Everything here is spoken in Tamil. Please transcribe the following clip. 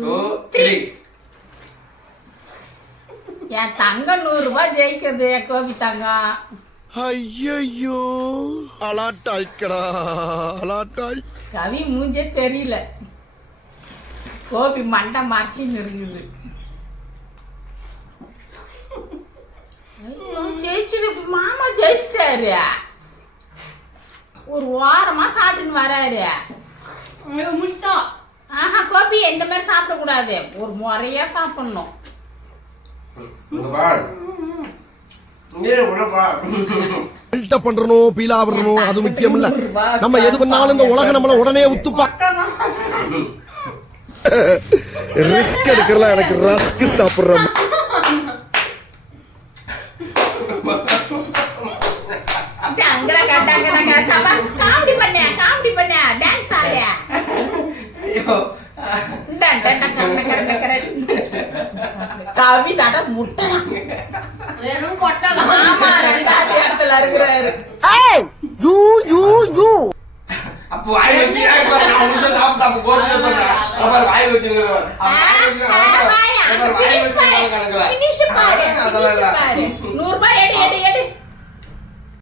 2 3 என் தங்கம் 100 ரூபாய் ஜெயிக்கிறது கோபி தங்கம். ஐயோ அலாட்டாய்க்கடா அலாட்டாய். கவி மூஞ்சே தெரியல, கோபி மண்டை மறைச்சின்னு இருக்குது. ஜெயிச்சுட்டு மாமா ஜெயிச்சிட்டாரு. ஒரு வாரமா சாப்பிட்டுன்னு வராரு. முடிச்சிட்டோம். ஆஹா கோபி இந்த மாதிரி சாப்பிடக்கூடாது, ஒரு முறையா சாப்பிடணும். பண்றணும் பீலா வரணும் அது முக்கியம் இல்ல. நம்ம எது பண்ணாலும் இந்த உலகம் நம்மள உடனே உத்துப்பா. ரிஸ்க் எடுக்கறல எனக்கு ரஸ்க் சாப்பிடுறேன். காமெடி பண்ண டான்ஸ் ஆடுற. கவி தாட்ட முட்டை வெறும் கொட்டை இடத்துல இருக்கிறாரு. அப்போ வாய் வச்சு நான் நிமிஷம் சாப்பிட்டா அப்போ கோபி அப்புறம் வாய் வச்சிருக்கிறவர் $100 எடு எடு எடு.